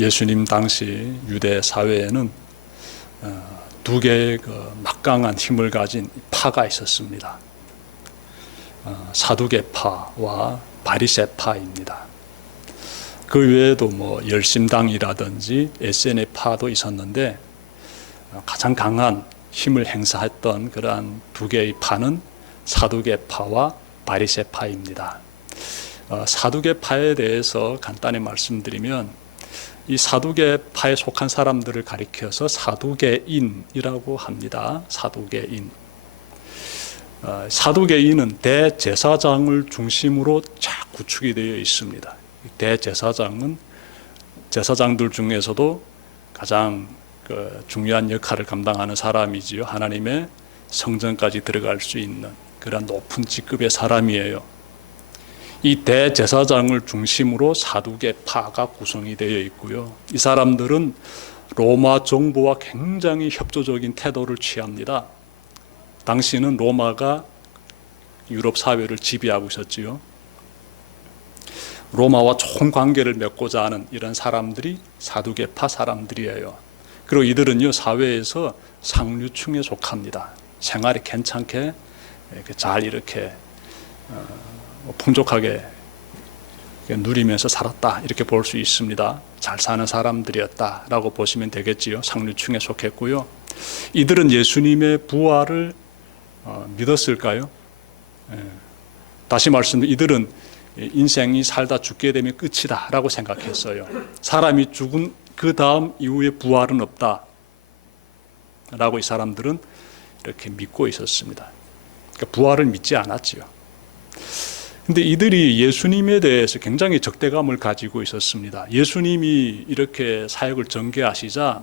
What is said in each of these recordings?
예수님 당시 유대 사회에는 두 개의 막강한 힘을 가진 파가 있었습니다. 사두개파와 바리새파입니다. 그 외에도 열심당이라든지 SNF파도 있었는데 가장 강한 힘을 행사했던 그러한 두 개의 파는 사두개파와 바리새파입니다. 사두개파에 대해서 간단히 말씀드리면 이 사두개파에 속한 사람들을 가리켜서 사두개인이라고 합니다. 사두개인. 사두개인은 대제사장을 중심으로 쫙 구축이 되어 있습니다. 대제사장은 제사장들 중에서도 가장 중요한 역할을 감당하는 사람이지요. 하나님의 성전까지 들어갈 수 있는 그런 높은 직급의 사람이에요. 이 대제사장을 중심으로 사두개파가 구성이 되어 있고요. 이 사람들은 로마 정부와 굉장히 협조적인 태도를 취합니다. 당시는 로마가 유럽 사회를 지배하고 있었지요. 로마와 좋은 관계를 맺고자 하는 이런 사람들이 사두개파 사람들이에요. 그리고 이들은요, 사회에서 상류층에 속합니다. 생활이 괜찮게 잘 이렇게 풍족하게 누리면서 살았다, 이렇게 볼 수 있습니다. 잘 사는 사람들이었다라고 보시면 되겠지요. 상류층에 속했고요. 이들은 예수님의 부활을 믿었을까요? 다시 말씀드리면 이들은 인생이 살다 죽게 되면 끝이다 라고 생각했어요. 사람이 죽은 그 다음 이후에 부활은 없다 라고 이 사람들은 이렇게 믿고 있었습니다. 그러니까 부활을 믿지 않았지요. 근데 이들이 예수님에 대해서 굉장히 적대감을 가지고 있었습니다. 예수님이 이렇게 사역을 전개하시자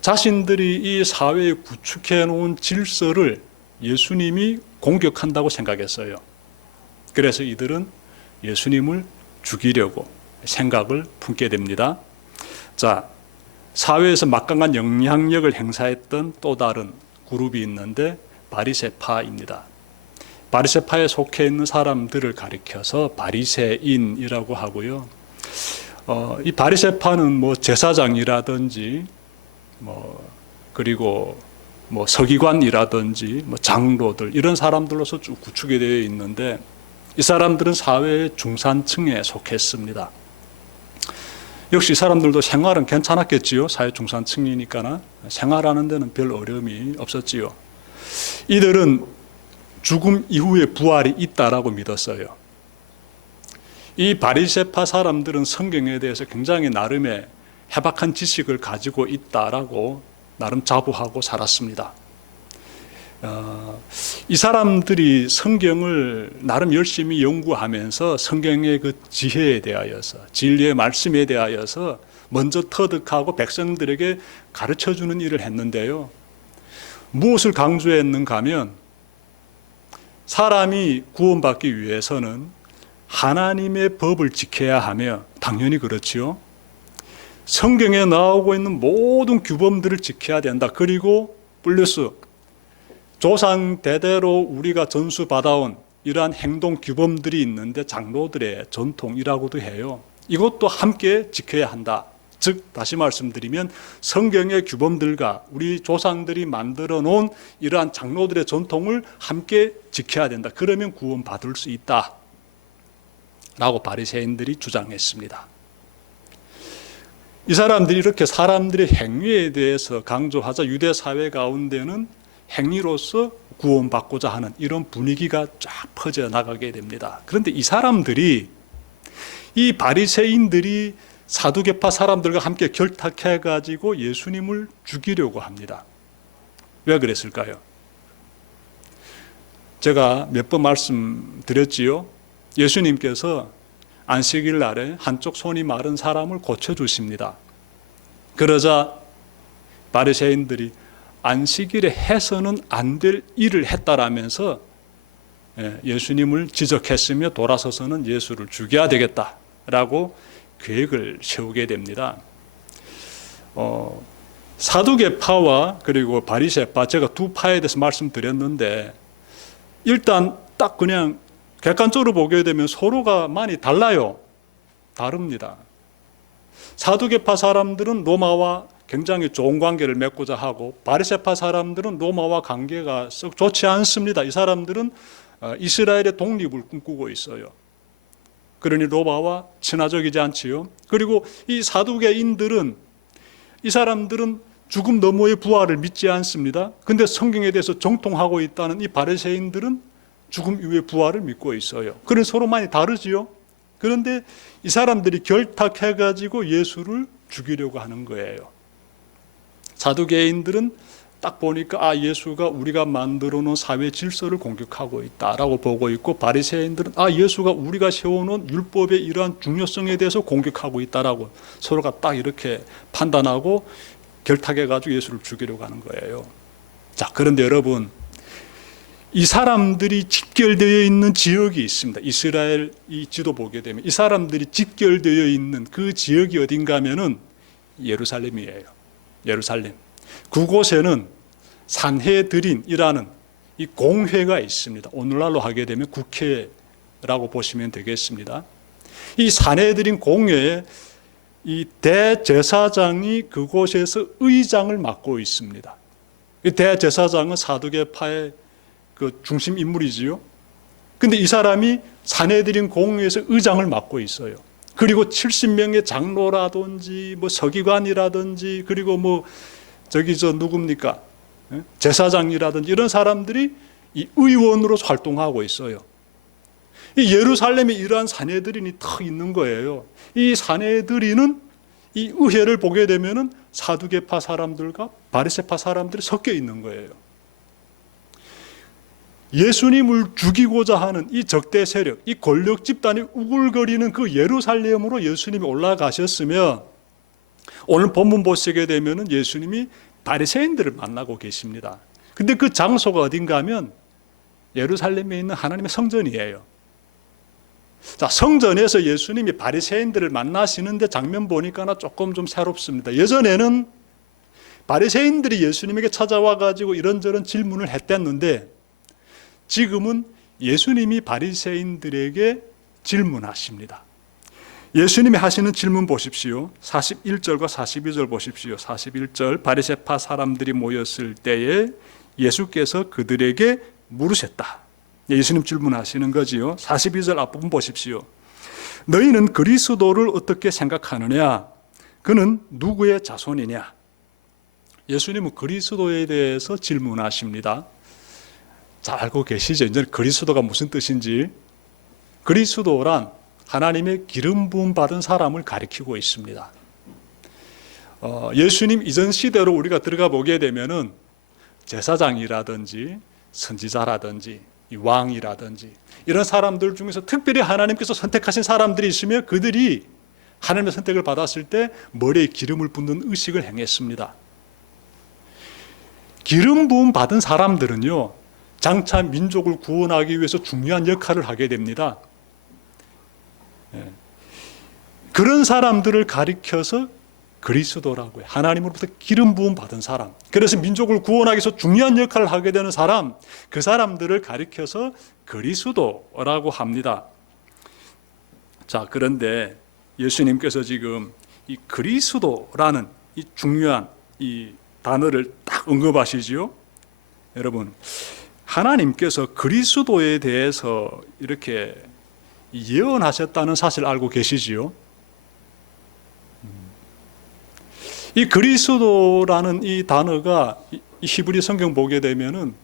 자신들이 이 사회에 구축해 놓은 질서를 예수님이 공격한다고 생각했어요. 그래서 이들은 예수님을 죽이려고 생각을 품게 됩니다. 자, 사회에서 막강한 영향력을 행사했던 또 다른 그룹이 있는데 바리새파입니다. 바리새파에 속해 있는 사람들을 가리켜서 바리새인이라고 하고요. 이 바리새파는 제사장이라든지 그리고 서기관이라든지 장로들 이런 사람들로서 쭉 구축이 되어 있는데 이 사람들은 사회의 중산층에 속했습니다. 역시 이 사람들도 생활은 괜찮았겠지요. 사회 중산층이니까 생활하는 데는 별 어려움이 없었지요. 이들은 죽음 이후에 부활이 있다라고 믿었어요. 이 바리새파 사람들은 성경에 대해서 굉장히 나름의 해박한 지식을 가지고 있다라고 나름 자부하고 살았습니다. 이 사람들이 성경을 나름 열심히 연구하면서 성경의 그 지혜에 대하여서 진리의 말씀에 대하여서 먼저 터득하고 백성들에게 가르쳐주는 일을 했는데요. 무엇을 강조했는가 하면 사람이 구원받기 위해서는 하나님의 법을 지켜야 하며 당연히 그렇지요. 성경에 나오고 있는 모든 규범들을 지켜야 된다. 그리고 플러스 조상 대대로 우리가 전수받아온 이러한 행동 규범들이 있는데 장로들의 전통이라고도 해요. 이것도 함께 지켜야 한다. 즉 다시 말씀드리면 성경의 규범들과 우리 조상들이 만들어 놓은 이러한 장로들의 전통을 함께 지켜야 된다. 그러면 구원받을 수 있다 라고 바리새인들이 주장했습니다. 이 사람들이 이렇게 사람들의 행위에 대해서 강조하자 유대 사회 가운데는 행위로서 구원받고자 하는 이런 분위기가 쫙 퍼져나가게 됩니다. 그런데 이 사람들이 이 바리새인들이 사두개파 사람들과 함께 결탁해가지고 예수님을 죽이려고 합니다. 왜 그랬을까요? 제가 몇 번 말씀드렸지요. 예수님께서 안식일 날에 한쪽 손이 마른 사람을 고쳐주십니다. 그러자 바리새인들이 안식일에 해서는 안 될 일을 했다라면서 예수님을 지적했으며 돌아서서는 예수를 죽여야 되겠다라고 계획을 세우게 됩니다. 사두개파와 그리고 바리새파, 제가 두 파에 대해서 말씀드렸는데 일단 딱 그냥 객관적으로 보게 되면 서로가 많이 달라요. 다릅니다. 사두개파 사람들은 로마와 굉장히 좋은 관계를 맺고자 하고, 바리새파 사람들은 로마와 관계가 썩 좋지 않습니다. 이 사람들은 이스라엘의 독립을 꿈꾸고 있어요. 그러니 로마와 친화적이지 않지요. 그리고 이 사두개인들은, 이 사람들은 죽음 너머의 부활을 믿지 않습니다. 근데 성경에 대해서 정통하고 있다는 이 바리새인들은 죽음 이후의 부활을 믿고 있어요. 그런 서로 많이 다르지요. 그런데 이 사람들이 결탁해가지고 예수를 죽이려고 하는 거예요. 사두개인들은 딱 보니까 예수가 우리가 만들어 놓은 사회 질서를 공격하고 있다라고 보고 있고, 바리새인들은 예수가 우리가 세워놓은 율법의 이러한 중요성에 대해서 공격하고 있다라고 서로가 딱 이렇게 판단하고 결탁해가지고 예수를 죽이려고 하는 거예요. 자, 그런데 여러분, 이 사람들이 집결되어 있는 지역이 있습니다. 이스라엘 이 지도 보게 되면 이 사람들이 집결되어 있는 그 지역이 어딘가 하면은 예루살렘이에요. 예루살렘. 그곳에는 산헤드린이라는 이 공회가 있습니다. 오늘날로 하게 되면 국회라고 보시면 되겠습니다. 이 산헤드린 공회에 이 대제사장이 그곳에서 의장을 맡고 있습니다. 이 대제사장은 사두개파의 그 중심 인물이지요. 근데 이 사람이 산헤드린 공회에서 의장을 맡고 있어요. 그리고 70명의 장로라든지 뭐 서기관이라든지 그리고 뭐 누굽니까? 제사장이라든지 이런 사람들이 이 의원으로 활동하고 있어요. 이 예루살렘에 이러한 산헤드린이 탁 있는 거예요. 이 산헤드린은 이 의회를 보게 되면은 사두개파 사람들과 바리새파 사람들이 섞여 있는 거예요. 예수님을 죽이고자 하는 이 적대 세력, 이 권력 집단이 우글거리는 그 예루살렘으로 예수님이 올라가셨으면, 오늘 본문 보시게 되면은 예수님이 바리새인들을 만나고 계십니다. 근데 그 장소가 어딘가 하면 예루살렘에 있는 하나님의 성전이에요. 자, 성전에서 예수님이 바리새인들을 만나시는데 장면 보니까 조금 좀 새롭습니다. 예전에는 바리새인들이 예수님에게 찾아와 가지고 이런저런 질문을 했댔는데, 지금은 예수님이 바리새인들에게 질문하십니다. 예수님이 하시는 질문 보십시오. 41절과 42절 보십시오. 41절, 바리새파 사람들이 모였을 때에 예수께서 그들에게 물으셨다. 예수님 질문하시는 거지요. 42절 앞부분 보십시오. 너희는 그리스도를 어떻게 생각하느냐? 그는 누구의 자손이냐? 예수님은 그리스도에 대해서 질문하십니다. 잘 알고 계시죠? 이제 그리스도가 무슨 뜻인지. 그리스도란 하나님의 기름 부음 받은 사람을 가리키고 있습니다. 예수님 이전 시대로 우리가 들어가 보게 되면은 제사장이라든지 선지자라든지 왕이라든지 이런 사람들 중에서 특별히 하나님께서 선택하신 사람들이 있으면 그들이 하나님의 선택을 받았을 때 머리에 기름을 붓는 의식을 행했습니다. 기름 부음 받은 사람들은요, 장차 민족을 구원하기 위해서 중요한 역할을 하게 됩니다. 그런 사람들을 가리켜서 그리스도라고 해요. 하나님으로부터 기름 부음 받은 사람. 그래서 민족을 구원하기 위해서 중요한 역할을 하게 되는 사람, 그 사람들을 가리켜서 그리스도라고 합니다. 자, 그런데 예수님께서 지금 이 그리스도라는 이 중요한 이 단어를 딱 언급하시지요. 여러분, 하나님께서 그리스도에 대해서 이렇게 예언하셨다는 사실 알고 계시지요? 이 그리스도라는 이 단어가 이 히브리 성경 보게 되면은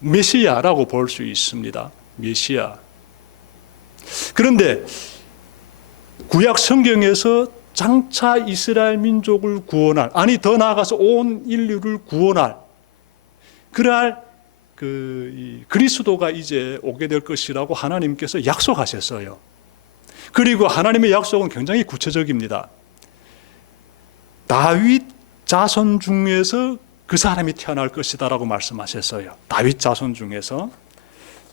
메시아라고 볼 수 있습니다. 메시아. 그런데 구약 성경에서 장차 이스라엘 민족을 구원할, 아니 더 나아가서 온 인류를 구원할 그러할 그리스도가 이제 오게 될 것이라고 하나님께서 약속하셨어요. 그리고 하나님의 약속은 굉장히 구체적입니다. 다윗 자손 중에서 그 사람이 태어날 것이다라고 말씀하셨어요. 다윗 자손 중에서.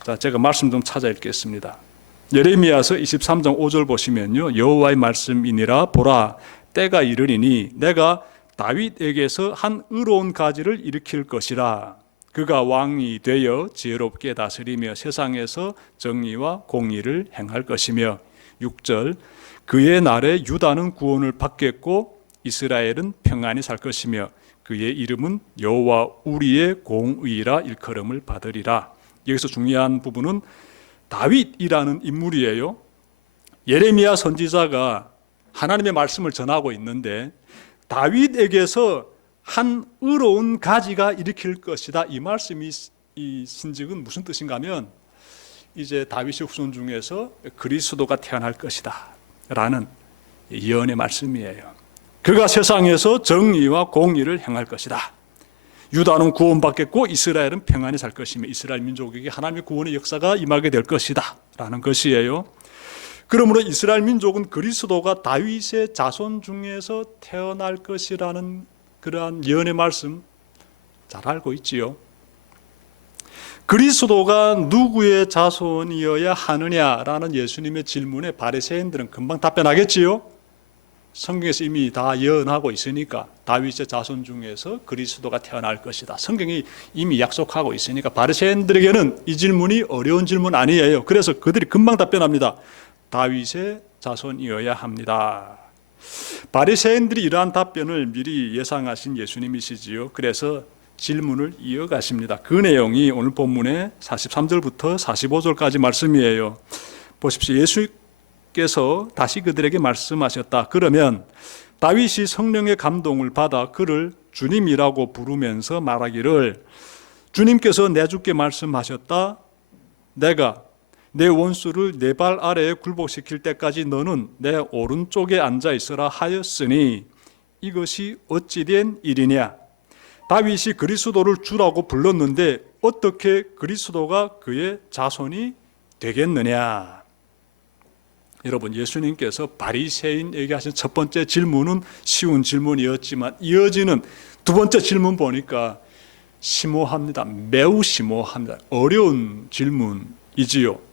자, 제가 말씀 좀 찾아 읽겠습니다. 예레미야서 23장 5절 보시면요, 여호와의 말씀이니라. 보라, 때가 이르리니 내가 다윗에게서 한 의로운 가지를 일으킬 것이라. 그가 왕이 되어 지혜롭게 다스리며 세상에서 정의와 공의를 행할 것이며 6절 그의 날에 유다는 구원을 받겠고 이스라엘은 평안히 살 것이며 그의 이름은 여호와 우리의 공의라 일컬음을 받으리라. 여기서 중요한 부분은 다윗이라는 인물이에요. 예레미야 선지자가 하나님의 말씀을 전하고 있는데 다윗에게서 한 의로운 가지가 일으킬 것이다. 이 말씀이 이 신직은 무슨 뜻인가 하면 이제 다윗의 후손 중에서 그리스도가 태어날 것이다 라는 예언의 말씀이에요. 그가 세상에서 정의와 공의를 행할 것이다. 유다는 구원받겠고 이스라엘은 평안히 살 것이며 이스라엘 민족에게 하나님의 구원의 역사가 임하게 될 것이다 라는 것이에요. 그러므로 이스라엘 민족은 그리스도가 다윗의 자손 중에서 태어날 것이라는 그러한 예언의 말씀 잘 알고 있지요. 그리스도가 누구의 자손이어야 하느냐라는 예수님의 질문에 바리새인들은 금방 답변하겠지요. 성경에서 이미 다 예언하고 있으니까 다윗의 자손 중에서 그리스도가 태어날 것이다. 성경이 이미 약속하고 있으니까 바리새인들에게는 이 질문이 어려운 질문 아니에요. 그래서 그들이 금방 답변합니다. 다윗의 자손이어야 합니다. 바리새인들이 이러한 답변을 미리 예상하신 예수님이시지요. 그래서 질문을 이어가십니다. 그 내용이 오늘 본문의 43절부터 45절까지 말씀이에요. 보십시오. 예수께서 다시 그들에게 말씀하셨다. 그러면 다윗이 성령의 감동을 받아 그를 주님이라고 부르면서 말하기를 주님께서 내 주께 말씀하셨다. 내가 내 원수를 내 발 아래에 굴복시킬 때까지 너는 내 오른쪽에 앉아 있으라 하였으니 이것이 어찌 된 일이냐. 다윗이 그리스도를 주라고 불렀는데 어떻게 그리스도가 그의 자손이 되겠느냐. 여러분, 예수님께서 바리새인에게 하신 첫 번째 질문은 쉬운 질문이었지만 이어지는 두 번째 질문 보니까 심오합니다. 매우 심오합니다. 어려운 질문이지요.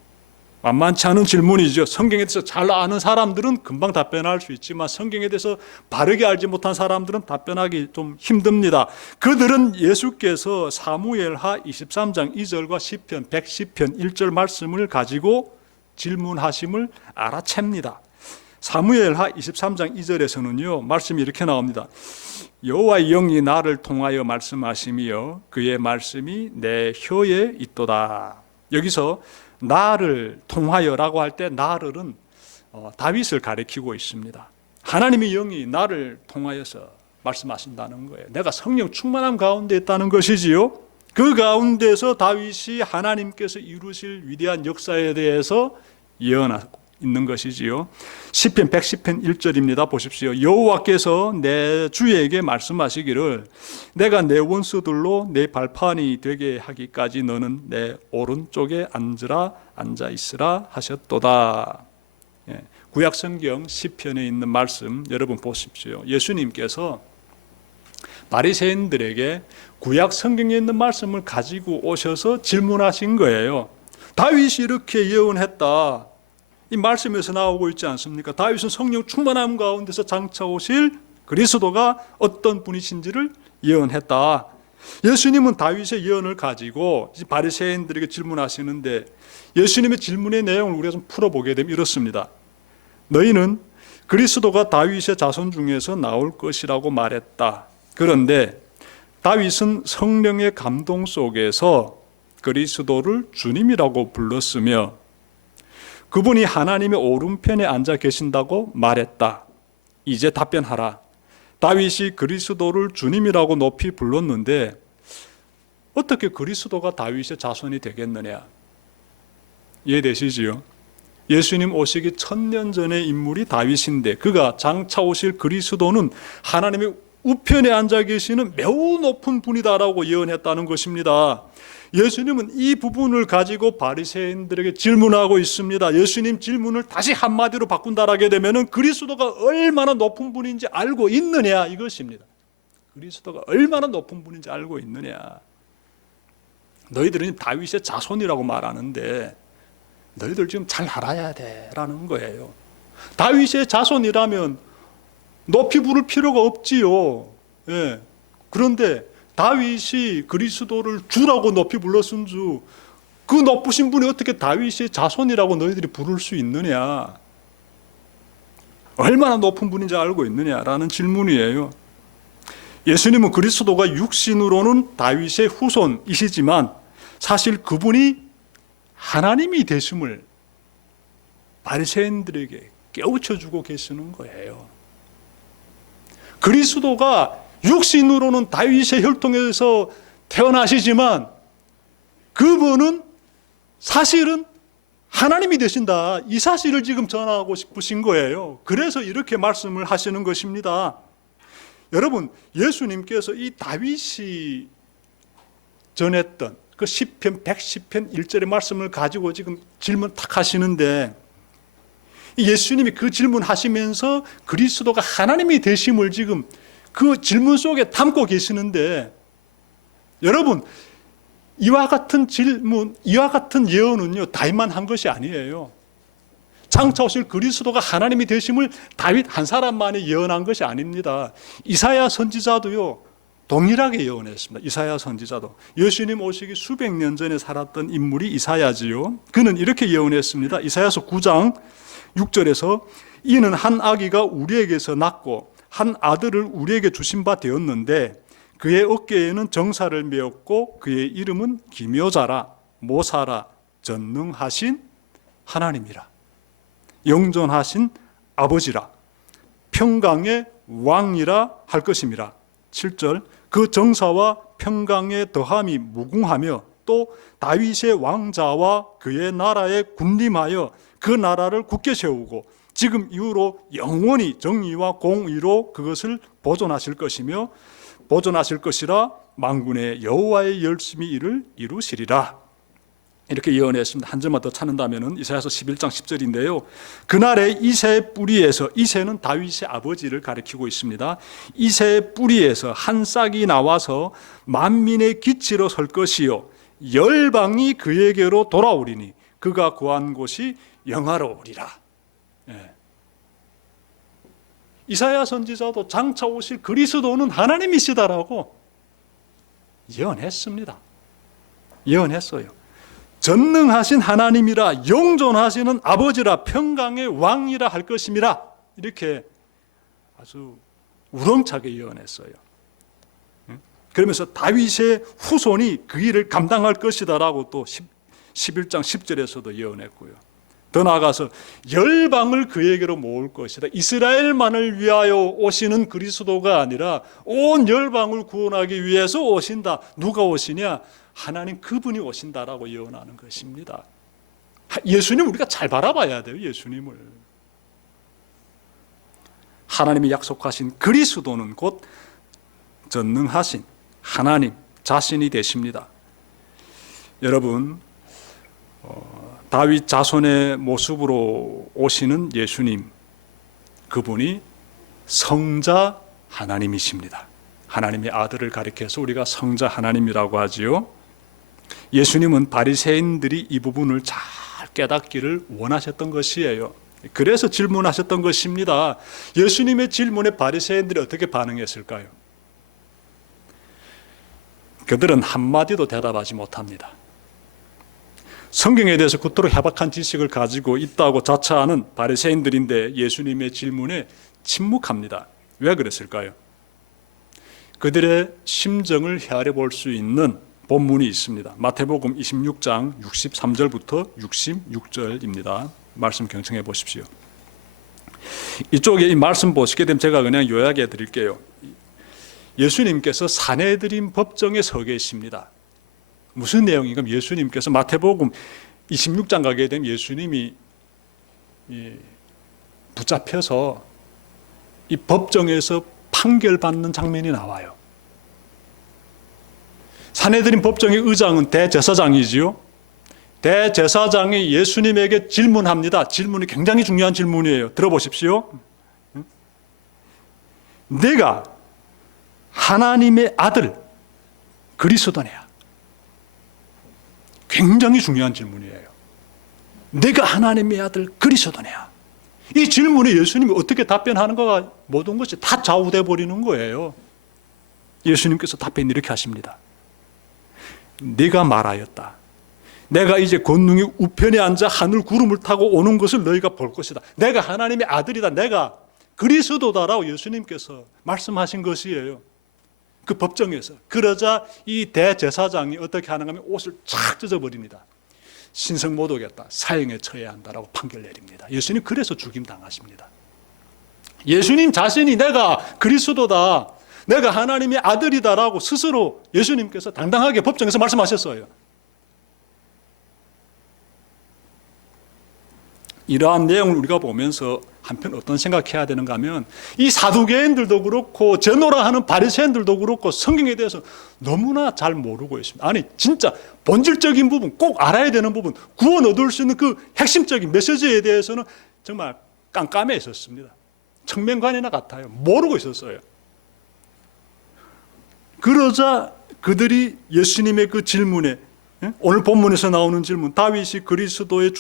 만만치 않은 질문이죠. 성경에 대해서 잘 아는 사람들은 금방 답변할 수 있지만 성경에 대해서 바르게 알지 못한 사람들은 답변하기 좀 힘듭니다. 그들은 예수께서 사무엘하 23장 2절과 시편 110편 1절 말씀을 가지고 질문하심을 알아챕니다. 사무엘하 23장 2절에서는요 말씀이 이렇게 나옵니다. 여호와의 영이 나를 통하여 말씀하시며 그의 말씀이 내 혀에 있도다. 여기서 나를 통하여라고 할 때 나를은 다윗을 가리키고 있습니다. 하나님의 영이 나를 통하여서 말씀하신다는 거예요. 내가 성령 충만함 가운데 있다는 것이지요. 그 가운데서 다윗이 하나님께서 이루실 위대한 역사에 대해서 예언하고 있는 것이지요. 시편 110편 1절입니다. 보십시오. 여호와께서 내 주에게 말씀하시기를 내가 내 원수들로 내 발판이 되게 하기까지 너는 내 오른쪽에 앉아 있으라 하셨도다. 구약성경 시편에 있는 말씀 여러분 보십시오. 예수님께서 바리새인들에게 구약성경에 있는 말씀을 가지고 오셔서 질문하신 거예요. 다윗이 이렇게 예언했다. 이 말씀에서 나오고 있지 않습니까? 다윗은 성령 충만함 가운데서 장차 오실 그리스도가 어떤 분이신지를 예언했다. 예수님은 다윗의 예언을 가지고 바리새인들에게 질문하시는데 예수님의 질문의 내용을 우리가 좀 풀어보게 되면 이렇습니다. 너희는 그리스도가 다윗의 자손 중에서 나올 것이라고 말했다. 그런데 다윗은 성령의 감동 속에서 그리스도를 주님이라고 불렀으며 그분이 하나님의 오른편에 앉아 계신다고 말했다. 이제 답변하라. 다윗이 그리스도를 주님이라고 높이 불렀는데 어떻게 그리스도가 다윗의 자손이 되겠느냐? 이해되시지요? 예수님 오시기 1000년 전의 인물이 다윗인데 그가 장차 오실 그리스도는 하나님의 우편에 앉아 계시는 매우 높은 분이다라고 예언했다는 것입니다. 예수님은 이 부분을 가지고 바리새인들에게 질문하고 있습니다. 예수님 질문을 다시 한마디로 바꾼다라게 되면은 그리스도가 얼마나 높은 분인지 알고 있느냐 이것입니다. 그리스도가 얼마나 높은 분인지 알고 있느냐. 너희들은 다윗의 자손이라고 말하는데 너희들 지금 잘 알아야 돼라는 거예요. 다윗의 자손이라면 높이 부를 필요가 없지요. 예. 그런데 다윗이 그리스도를 주라고 높이 불렀은 주, 그 높으신 분이 어떻게 다윗의 자손이라고 너희들이 부를 수 있느냐? 얼마나 높은 분인지 알고 있느냐라는 질문이에요. 예수님은 그리스도가 육신으로는 다윗의 후손이시지만 사실 그분이 하나님이 되심을 바리새인들에게 깨우쳐주고 계시는 거예요. 그리스도가 육신으로는 다윗의 혈통에서 태어나시지만 그분은 사실은 하나님이 되신다. 이 사실을 지금 전하고 싶으신 거예요. 그래서 이렇게 말씀을 하시는 것입니다. 여러분, 예수님께서 이 다윗이 전했던 그 시편 110편 1절의 말씀을 가지고 지금 질문 탁 하시는데, 예수님이 그 질문하시면서 그리스도가 하나님이 되심을 지금 그 질문 속에 담고 계시는데, 여러분, 이와 같은 질문, 이와 같은 예언은요, 다윗만 한 것이 아니에요. 장차 오실 그리스도가 하나님이 되심을 다윗 한 사람만이 예언한 것이 아닙니다. 이사야 선지자도요, 동일하게 예언했습니다. 이사야 선지자도. 예수님 오시기 수백 년 전에 살았던 인물이 이사야지요. 그는 이렇게 예언했습니다. 이사야서 9장 6절에서 이는 한 아기가 우리에게서 낳고 한 아들을 우리에게 주신 바 되었는데 그의 어깨에는 정사를 메었고 그의 이름은 기묘자라 모사라 전능하신 하나님이라 영존하신 아버지라 평강의 왕이라 할 것임이라. 7절 그 정사와 평강의 더함이 무궁하며 또 다윗의 왕자와 그의 나라에 군림하여 그 나라를 굳게 세우고 지금 이후로 영원히 정의와 공의로 그것을 보존하실 것이며 보존하실 것이라 만군의 여호와의 열심히 이를 이루시리라. 이렇게 예언했습니다. 한 절만 더 찾는다면 이사야서 11장 10절인데요. 그날에 이새의 뿌리에서, 이새는 다윗의 아버지를 가리키고 있습니다. 이새의 뿌리에서 한 싹이 나와서 만민의 기치로 설 것이요 열방이 그에게로 돌아오리니 그가 구한 곳이 영화로우리라. 이사야 선지자도 장차 오실 그리스도는 하나님이시다라고 예언했습니다. 예언했어요. 전능하신 하나님이라 영존하시는 아버지라 평강의 왕이라 할 것임이라. 이렇게 아주 우렁차게 예언했어요. 그러면서 다윗의 후손이 그 일을 감당할 것이다라고 또 11장 10절에서도 예언했고요. 더 나아가서 열방을 그에게로 모을 것이다. 이스라엘만을 위하여 오시는 그리스도가 아니라 온 열방을 구원하기 위해서 오신다. 누가 오시냐? 하나님 그분이 오신다라고 예언하는 것입니다. 예수님 우리가 잘 바라봐야 돼요. 예수님을. 하나님이 약속하신 그리스도는 곧 전능하신 하나님 자신이 되십니다. 여러분, 다윗 자손의 모습으로 오시는 예수님, 그분이 성자 하나님이십니다. 하나님의 아들을 가리켜서 우리가 성자 하나님이라고 하지요. 예수님은 바리새인들이 이 부분을 잘 깨닫기를 원하셨던 것이에요. 그래서 질문하셨던 것입니다. 예수님의 질문에 바리새인들이 어떻게 반응했을까요? 그들은 한마디도 대답하지 못합니다. 성경에 대해서 그토록 해박한 지식을 가지고 있다고 자처하는 바리새인들인데 예수님의 질문에 침묵합니다. 왜 그랬을까요? 그들의 심정을 헤아려 볼 수 있는 본문이 있습니다. 마태복음 26장 63절부터 66절입니다. 말씀 경청해 보십시오. 이쪽에 이 말씀 보시게 되면 제가 그냥 요약해 드릴게요. 예수님께서 사내들인 법정에 서 계십니다. 무슨 내용인가? 예수님께서 마태복음 26장 가게 되면 예수님이 붙잡혀서 이 법정에서 판결받는 장면이 나와요. 사내들인 법정의 의장은 대제사장이지요. 대제사장이 예수님에게 질문합니다. 질문이 굉장히 중요한 질문이에요. 들어보십시오. 내가 하나님의 아들 그리스도냐? 굉장히 중요한 질문이에요. 내가 하나님의 아들 그리스도냐? 이 질문에 예수님이 어떻게 답변하는가가 모든 것이 다 좌우돼 버리는 거예요. 예수님께서 답변 이렇게 하십니다. 네가 말하였다. 내가 이제 권능이 우편에 앉아 하늘 구름을 타고 오는 것을 너희가 볼 것이다. 내가 하나님의 아들이다. 내가 그리스도다라고 예수님께서 말씀하신 것이에요. 그 법정에서. 그러자 이 대제사장이 어떻게 하는가 하면 옷을 쫙 찢어버립니다. 신성 못 오겠다, 사형에 처해야 한다라고 판결 내립니다. 예수님 그래서 죽임 당하십니다. 예수님 자신이 내가 그리스도다, 내가 하나님의 아들이다라고 스스로 예수님께서 당당하게 법정에서 말씀하셨어요. 이러한 내용을 우리가 보면서 한편 어떤 생각해야 되는가 하면, 이 사두개인들도 그렇고 제노라 하는 바리새인들도 그렇고 성경에 대해서 너무나 잘 모르고 있습니다. 아니 진짜 본질적인 부분, 꼭 알아야 되는 부분, 구원 얻을 수 있는 그 핵심적인 메시지에 대해서는 정말 깜깜해 있었습니다. 청명관이나 같아요. 모르고 있었어요. 그러자 그들이 예수님의 그 질문에, 오늘 본문에서 나오는 질문, 다윗이 그리스도를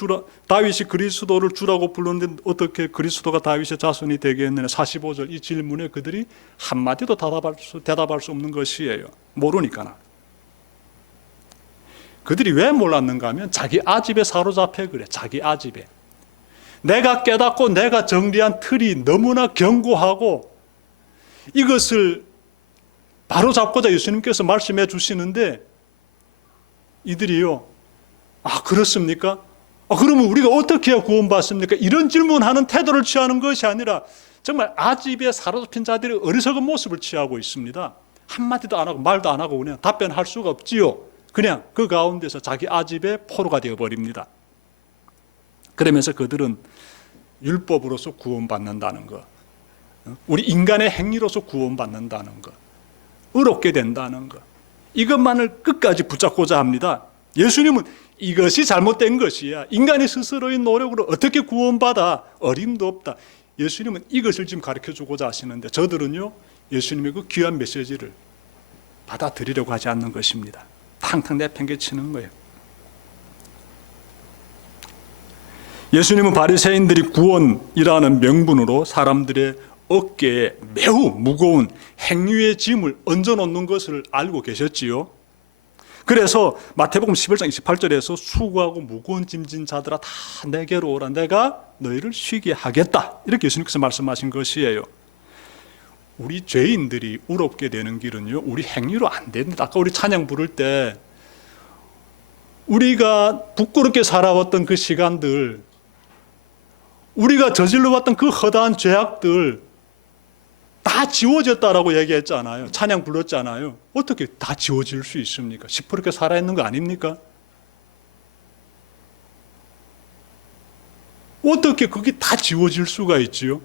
주라고 불렀는데 어떻게 그리스도가 다윗의 자손이 되겠느냐, 45절 이 질문에 그들이 한마디도 대답할 수 없는 것이에요. 모르니까. 그들이 왜 몰랐는가 하면 자기 아집에 사로잡혀 그래. 자기 아집에. 내가 깨닫고 내가 정리한 틀이 너무나 견고하고 이것을 바로잡고자 예수님께서 말씀해 주시는데, 이들이요, 아 그렇습니까? 그러면 우리가 어떻게 해야 구원받습니까? 이런 질문하는 태도를 취하는 것이 아니라 정말 아집에 사로잡힌 자들이 어리석은 모습을 취하고 있습니다. 한마디도 안 하고 말도 안 하고 그냥 답변할 수가 없지요. 그냥 그 가운데서 자기 아집의 포로가 되어버립니다. 그러면서 그들은 율법으로서 구원받는다는 것, 우리 인간의 행위로서 구원받는다는 것, 의롭게 된다는 것, 이것만을 끝까지 붙잡고자 합니다. 예수님은 이것이 잘못된 것이야, 인간이 스스로의 노력으로 어떻게 구원받아, 어림도 없다. 예수님은 이것을 지금 가르쳐주고자 하시는데, 저들은요 예수님의 그 귀한 메시지를 받아들이려고 하지 않는 것입니다. 탕탕 내팽개치는 거예요. 예수님은 바리새인들이 구원이라는 명분으로 사람들의 어깨에 매우 무거운 행위의 짐을 얹어놓는 것을 알고 계셨지요. 그래서 마태복음 11장 28절에서 수고하고 무거운 짐진 자들아 다 내게로 오라, 내가 너희를 쉬게 하겠다, 이렇게 예수님께서 말씀하신 것이에요. 우리 죄인들이 의롭게 되는 길은요 우리 행위로 안 됩니다. 아까 우리 찬양 부를 때 우리가 부끄럽게 살아왔던 그 시간들, 우리가 저질러왔던 그 허다한 죄악들 다 지워졌다라고 얘기했잖아요. 찬양 불렀잖아요. 어떻게 다 지워질 수 있습니까? 시퍼렇게 살아있는 거 아닙니까? 어떻게 그게 다 지워질 수가 있지요?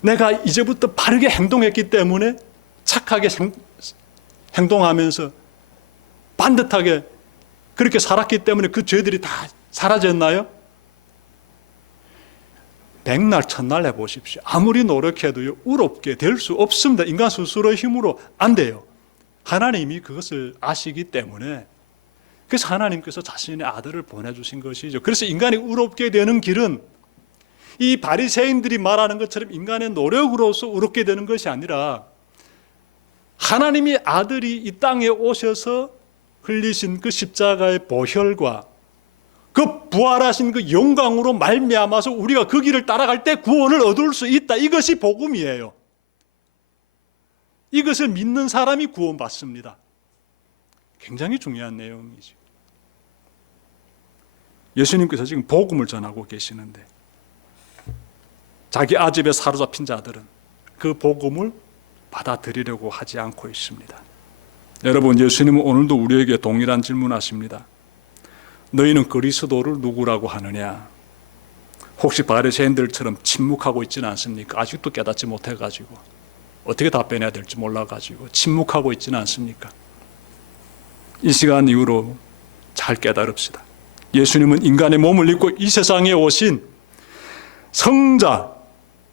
내가 이제부터 바르게 행동했기 때문에, 착하게 행동하면서 반듯하게 그렇게 살았기 때문에 그 죄들이 다 사라졌나요? 백날 천날 해보십시오. 아무리 노력해도요 의롭게 될 수 없습니다. 인간 스스로의 힘으로 안 돼요. 하나님이 그것을 아시기 때문에, 그래서 하나님께서 자신의 아들을 보내주신 것이죠. 그래서 인간이 의롭게 되는 길은 이 바리새인들이 말하는 것처럼 인간의 노력으로서 의롭게 되는 것이 아니라, 하나님의 아들이 이 땅에 오셔서 흘리신 그 십자가의 보혈과 그 부활하신 그 영광으로 말미암아서 우리가 그 길을 따라갈 때 구원을 얻을 수 있다. 이것이 복음이에요. 이것을 믿는 사람이 구원받습니다. 굉장히 중요한 내용이죠. 예수님께서 지금 복음을 전하고 계시는데, 자기 아집에 사로잡힌 자들은 그 복음을 받아들이려고 하지 않고 있습니다. 여러분, 예수님은 오늘도 우리에게 동일한 질문하십니다. 너희는 그리스도를 누구라고 하느냐? 혹시 바리새인들처럼 침묵하고 있지는 않습니까? 아직도 깨닫지 못해가지고 어떻게 답변해야 될지 몰라가지고 침묵하고 있지는 않습니까? 이 시간 이후로 잘 깨달읍시다. 예수님은 인간의 몸을 입고 이 세상에 오신 성자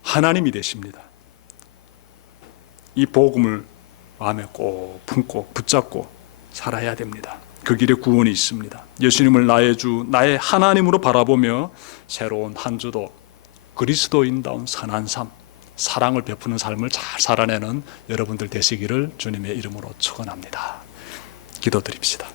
하나님이 되십니다. 이 복음을 마음에 꼭 품고 붙잡고 살아야 됩니다. 그 길에 구원이 있습니다. 예수님을 나의 주, 나의 하나님으로 바라보며 새로운 한 주도 그리스도인다운 선한 삶, 사랑을 베푸는 삶을 잘 살아내는 여러분들 되시기를 주님의 이름으로 축원합니다. 기도드립시다.